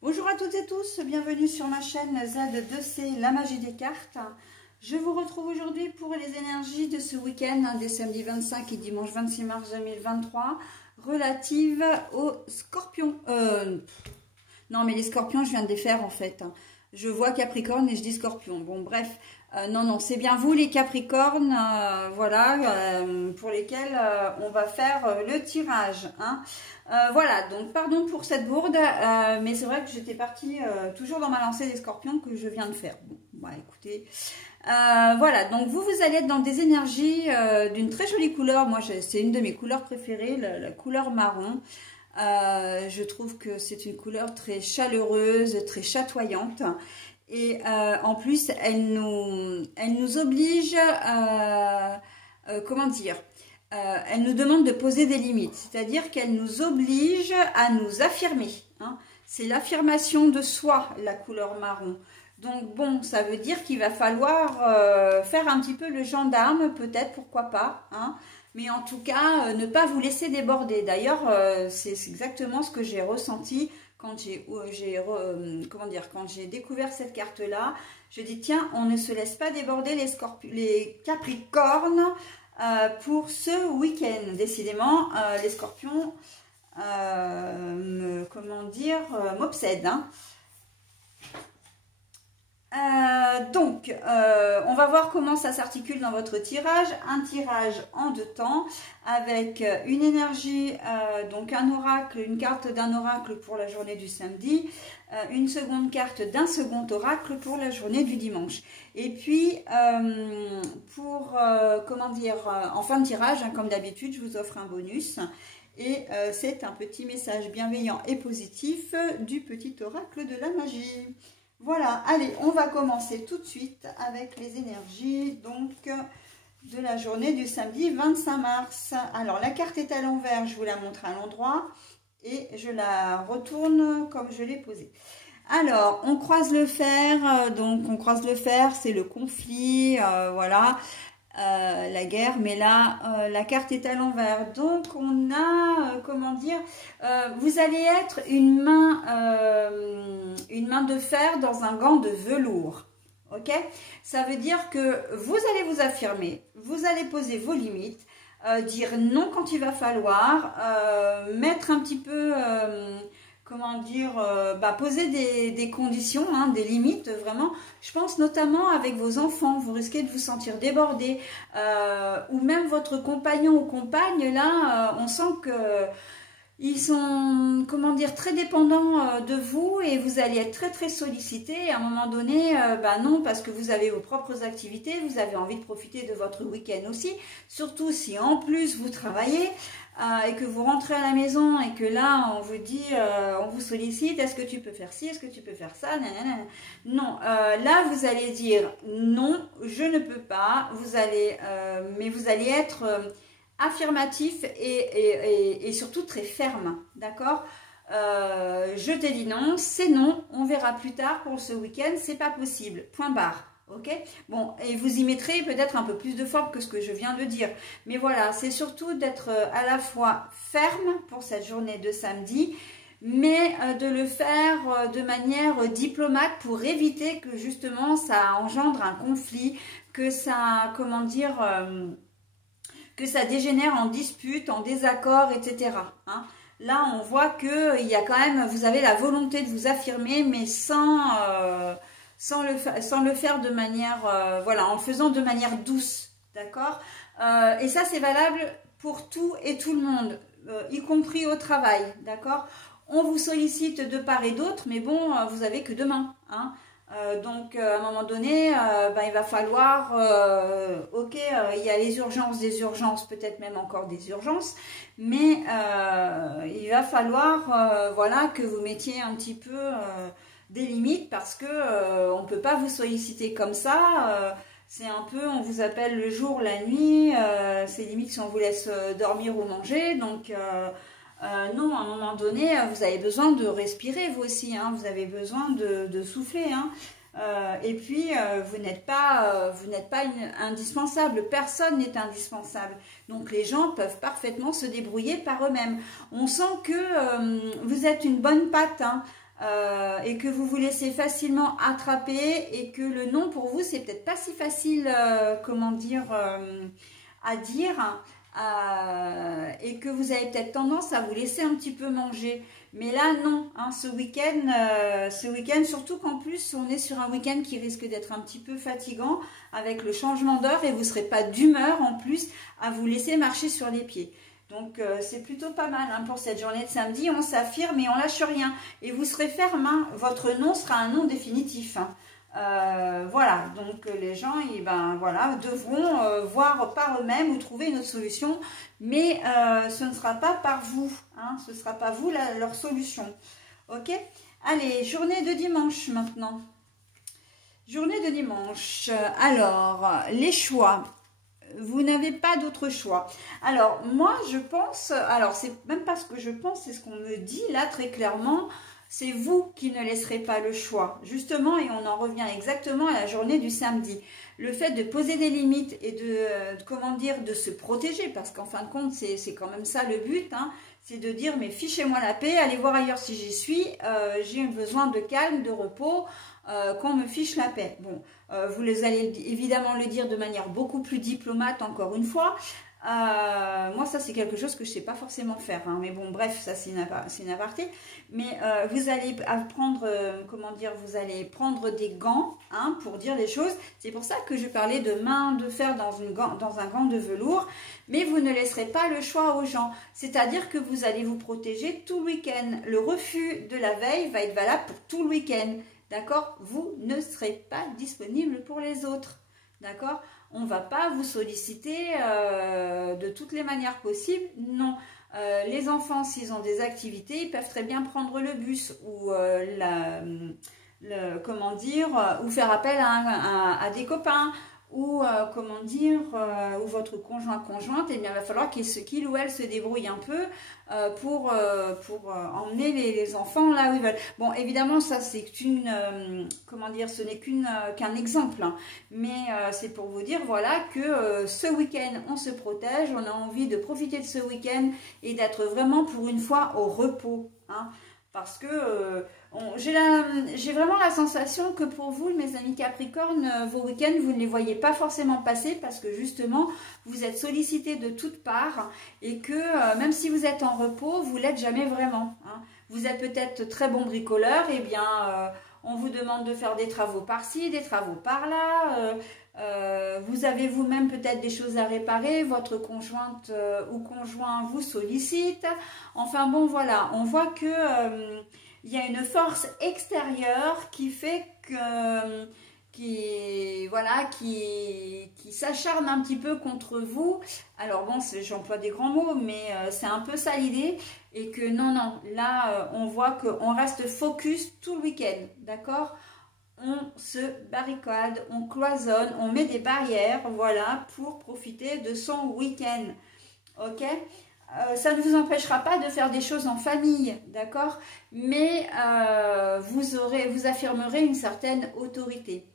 Bonjour à toutes et tous, bienvenue sur ma chaîne Z2C, la magie des cartes. Je vous retrouve aujourd'hui pour les énergies de ce week-end, des samedis 25 et dimanche 26 mars 2023, relatives aux scorpions. Non mais les scorpions, je viens de les faire en fait. Je vois Capricorne et je dis Scorpion. Bon bref, non, c'est bien vous les Capricornes, voilà, pour lesquels on va faire le tirage. Hein. Voilà, donc pardon pour cette bourde, mais c'est vrai que j'étais partie toujours dans ma lancée des Scorpions que je viens de faire. Bon, bah écoutez, voilà, donc vous allez être dans des énergies d'une très jolie couleur. Moi, c'est une de mes couleurs préférées, la couleur marron. Je trouve que c'est une couleur très chaleureuse, très chatoyante. Et en plus, elle nous oblige, comment dire, elle nous demande de poser des limites. C'est-à-dire qu'elle nous oblige à nous affirmer. Hein. C'est l'affirmation de soi, la couleur marron. Donc bon, ça veut dire qu'il va falloir faire un petit peu le gendarme, peut-être, pourquoi pas, hein. Mais en tout cas, ne pas vous laisser déborder. D'ailleurs, c'est exactement ce que j'ai ressenti quand j'ai découvert cette carte-là. Je dis, tiens, on ne se laisse pas déborder les Capricornes pour ce week-end. Décidément, les Scorpions, m'obsèdent. Hein. On va voir comment ça s'articule dans votre tirage. Un tirage en deux temps avec une énergie, donc un oracle, une carte d'un oracle pour la journée du samedi, une seconde carte d'un second oracle pour la journée du dimanche. Et puis, en fin de tirage, hein, comme d'habitude, je vous offre un bonus. Et c'est un petit message bienveillant et positif du petit oracle de la magie. Voilà, allez, on va commencer tout de suite avec les énergies donc de la journée du samedi 25 mars. Alors, la carte est à l'envers, je vous la montre à l'endroit et je la retourne comme je l'ai posée. Alors, on croise le fer, donc on croise le fer, c'est le conflit, voilà. La guerre, mais là la carte est à l'envers, donc on a vous allez être une main de fer dans un gant de velours. Ok, ça veut dire que vous allez vous affirmer, vous allez poser vos limites, dire non quand il va falloir, mettre un petit peu poser des conditions, hein, des limites, vraiment. Je pense notamment avec vos enfants, vous risquez de vous sentir débordé, ou même votre compagnon ou compagne, là, on sent que ils sont, très dépendants de vous et vous allez être très très sollicité. Et à un moment donné, non, parce que vous avez vos propres activités, vous avez envie de profiter de votre week-end aussi, surtout si en plus vous travaillez. Et que vous rentrez à la maison et que là on vous dit, on vous sollicite, est-ce que tu peux faire ci, est-ce que tu peux faire ça, nanana. Non, là vous allez dire non, je ne peux pas, mais vous allez être affirmatif et surtout très ferme, d'accord. Je t'ai dit non, c'est non, on verra plus tard pour ce week-end, c'est pas possible, point barre. Ok, bon, et vous y mettrez peut-être un peu plus de forme que ce que je viens de dire. Mais voilà, c'est surtout d'être à la fois ferme pour cette journée de samedi, mais de le faire de manière diplomate pour éviter que justement ça engendre un conflit, que ça, que ça dégénère en dispute, en désaccord, etc. Hein. Là, on voit que il y a quand même, vous avez la volonté de vous affirmer, mais sans le faire de manière, en le faisant de manière douce, d'accord. Et ça, c'est valable pour tout et tout le monde, y compris au travail, d'accord. On vous sollicite de part et d'autre, mais bon, vous avez que demain, hein. Donc, à un moment donné, il va falloir, il y a les urgences, des urgences, peut-être même encore des urgences, mais il va falloir, que vous mettiez un petit peu des limites parce que on ne peut pas vous solliciter comme ça. C'est un peu, on vous appelle le jour, la nuit, c'est limite si on vous laisse dormir ou manger. Donc non, à un moment donné, vous avez besoin de respirer vous aussi, hein, vous avez besoin de souffler. Hein. Et puis, vous n'êtes pas indispensable, personne n'est indispensable. Donc, les gens peuvent parfaitement se débrouiller par eux-mêmes. On sent que vous êtes une bonne patte, hein. et que vous vous laissez facilement attraper et que le non pour vous c'est peut-être pas si facile, comment dire, à dire, et que vous avez peut-être tendance à vous laisser un petit peu manger. Mais là non, hein, ce week-end, surtout qu'en plus on est sur un week-end qui risque d'être un petit peu fatigant avec le changement d'heure et vous ne serez pas d'humeur en plus à vous laisser marcher sur les pieds. Donc c'est plutôt pas mal hein, pour cette journée de samedi, on s'affirme et on lâche rien. Et vous serez ferme, hein, votre non sera un non définitif. Hein. Voilà, donc les gens voilà, devront voir par eux-mêmes ou trouver une autre solution, mais ce ne sera pas par vous, hein, ce ne sera pas vous leur solution. Ok, allez, journée de dimanche maintenant. Journée de dimanche, alors les choix. Vous n'avez pas d'autre choix. Alors moi je pense, alors c'est même pas ce que je pense, c'est ce qu'on me dit là très clairement. C'est vous qui ne laisserez pas le choix, justement, et on en revient exactement à la journée du samedi. Le fait de poser des limites et comment dire, de se protéger, parce qu'en fin de compte, c'est quand même ça le but, hein, c'est de dire, mais fichez-moi la paix, allez voir ailleurs si j'y suis, j'ai besoin de calme, de repos, qu'on me fiche la paix. Bon, vous allez évidemment le dire de manière beaucoup plus diplomate, encore une fois. Moi ça c'est quelque chose que je sais pas forcément faire hein. Mais bon bref, ça c'est une aparté, mais vous allez apprendre comment dire, vous allez prendre des gants hein, pour dire des choses. C'est pour ça que je parlais de main de fer dans un gant de velours, mais vous ne laisserez pas le choix aux gens, c'est à dire que vous allez vous protéger tout le week-end. Le refus de la veille va être valable pour tout le week-end, d'accord? Vous ne serez pas disponible pour les autres, d'accord? On ne va pas vous solliciter de toutes les manières possibles, non. Les enfants, s'ils ont des activités, ils peuvent très bien prendre le bus ou comment dire, ou faire appel à des copains, ou comment dire, ou votre conjointe, et bien il va falloir qu'il ou elle se débrouille un peu pour emmener les enfants là où ils veulent. Bon, évidemment, ça c'est comment dire, ce n'est qu'un exemple, hein, mais c'est pour vous dire, voilà, que ce week-end, on se protège, on a envie de profiter de ce week-end et d'être vraiment pour une fois au repos, hein, parce que j'ai vraiment la sensation que pour vous, mes amis Capricorne, vos week-ends, vous ne les voyez pas forcément passer parce que justement, vous êtes sollicités de toutes parts et que même si vous êtes en repos, vous ne l'êtes jamais vraiment. Hein. Vous êtes peut-être très bon bricoleur, et bien on vous demande de faire des travaux par-ci, des travaux par-là. Vous avez vous-même peut-être des choses à réparer, votre conjointe ou conjoint vous sollicite. Enfin bon, voilà, on voit que il y a une force extérieure qui fait que qui s'acharne un petit peu contre vous. Alors bon, j'emploie des grands mots, mais c'est un peu ça l'idée. Et que non, là, on voit qu'on reste focus tout le week-end, d'accord? On se barricade, on cloisonne, on met des barrières, voilà, pour profiter de son week-end, ok? Ça ne vous empêchera pas de faire des choses en famille, d'accord? Mais vous affirmerez une certaine autorité.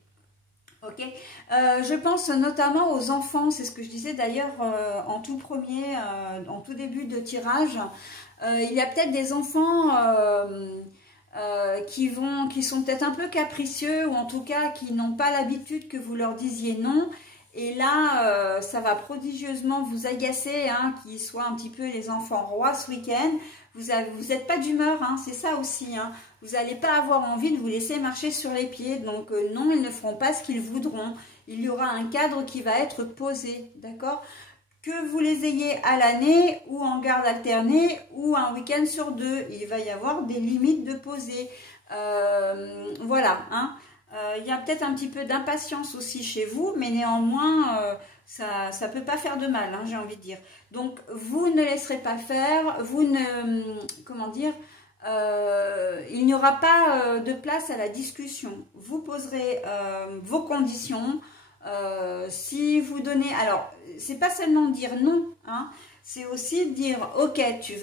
Ok, je pense notamment aux enfants, c'est ce que je disais d'ailleurs en tout premier, en tout début de tirage. Il y a peut-être des enfants qui sont peut-être un peu capricieux, ou en tout cas qui n'ont pas l'habitude que vous leur disiez non. Et là, ça va prodigieusement vous agacer, hein, qu'ils soient un petit peu les enfants rois ce week-end. Vous n'êtes pas d'humeur, hein, c'est ça aussi. Hein. Vous n'allez pas avoir envie de vous laisser marcher sur les pieds. Donc non, ils ne feront pas ce qu'ils voudront. Il y aura un cadre qui va être posé, d'accord? Que vous les ayez à l'année ou en garde alternée ou un week-end sur deux, il va y avoir des limites de poser. Voilà, hein. Il y a peut-être un petit peu d'impatience aussi chez vous, mais néanmoins, ça ne peut pas faire de mal, hein, j'ai envie de dire. Donc, vous ne laisserez pas faire, vous ne... Comment dire, il n'y aura pas de place à la discussion. Vous poserez vos conditions. Si vous donnez... Alors, c'est pas seulement dire non, hein, c'est aussi dire, ok, tu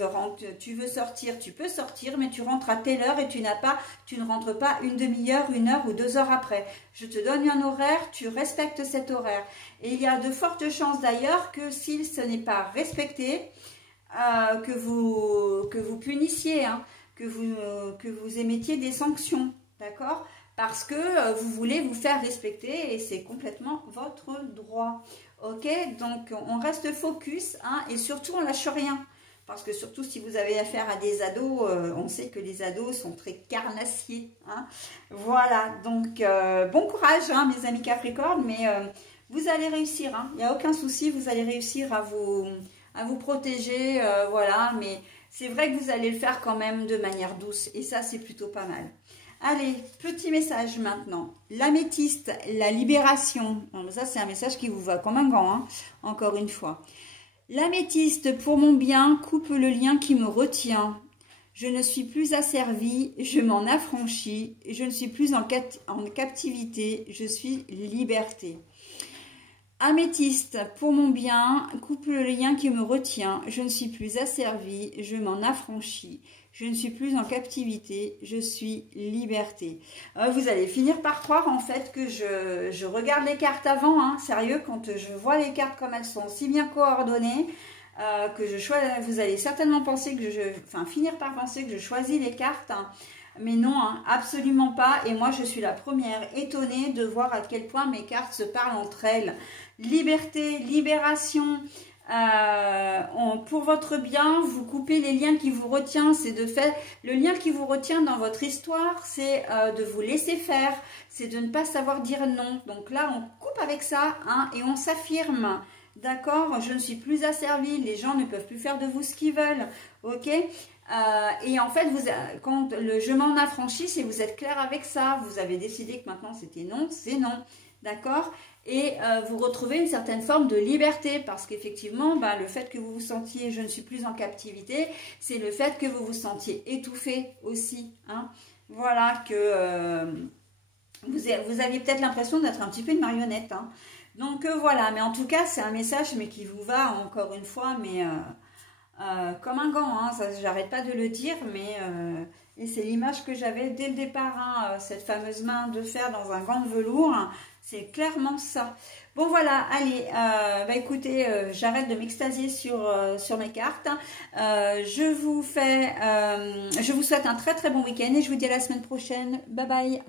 veux sortir, tu peux sortir, mais tu rentres à telle heure et tu ne rentres pas une demi-heure, 1 heure ou 2 heures après. Je te donne un horaire, tu respectes cet horaire. Et il y a de fortes chances d'ailleurs que si ce n'est pas respecté, que vous punissiez, hein, que vous émettiez des sanctions, d'accord? Parce que vous voulez vous faire respecter et c'est complètement votre droit. Ok, donc on reste focus, hein, et surtout on lâche rien. Parce que surtout si vous avez affaire à des ados, on sait que les ados sont très carnassiers. Hein. Voilà, donc bon courage hein, mes amis Capricorne, mais vous allez réussir. Hein. Il n'y a aucun souci, vous allez réussir à vous protéger. Voilà, mais c'est vrai que vous allez le faire quand même de manière douce. Et ça, c'est plutôt pas mal. Allez, petit message maintenant. L'améthyste, la libération. Bon, ça, c'est un message qui vous va comme un gant, hein, encore une fois. L'améthyste, pour mon bien, coupe le lien qui me retient. Je ne suis plus asservie, je m'en affranchis. Je ne suis plus en captivité, je suis liberté. Améthyste, pour mon bien, coupe le lien qui me retient. Je ne suis plus asservie, je m'en affranchis. Je ne suis plus en captivité, je suis liberté. Vous allez finir par croire en fait que je regarde les cartes avant. Hein, sérieux, quand je vois les cartes comme elles sont si bien coordonnées, vous allez certainement penser que finir par penser que je choisis les cartes. Hein, mais non, hein, absolument pas. Et moi, je suis la première étonnée de voir à quel point mes cartes se parlent entre elles. Liberté, libération. Pour votre bien, vous coupez les liens qui vous retiennent. C'est de fait, le lien qui vous retient dans votre histoire, c'est de vous laisser faire. C'est de ne pas savoir dire non. Donc là, on coupe avec ça hein, et on s'affirme. D'accord, je ne suis plus asservie. Les gens ne peuvent plus faire de vous ce qu'ils veulent. Ok. Et en fait, quand je m'en affranchis, c'est vous êtes clair avec ça. Vous avez décidé que maintenant c'était non, c'est non. D'accord? Et vous retrouvez une certaine forme de liberté parce qu'effectivement, le fait que vous vous sentiez, je ne suis plus en captivité, c'est le fait que vous vous sentiez étouffé aussi. Hein? Voilà, que vous aviez peut-être l'impression d'être un petit peu une marionnette. Hein? Donc voilà, mais en tout cas, c'est un message mais qui vous va encore une fois, mais... comme un gant, hein, ça j'arrête pas de le dire, mais et c'est l'image que j'avais dès le départ, hein, cette fameuse main de fer dans un gant de velours, hein, c'est clairement ça. Bon voilà, allez, écoutez, j'arrête de m'extasier sur mes cartes. Je vous souhaite un très très bon week-end et je vous dis à la semaine prochaine. Bye bye.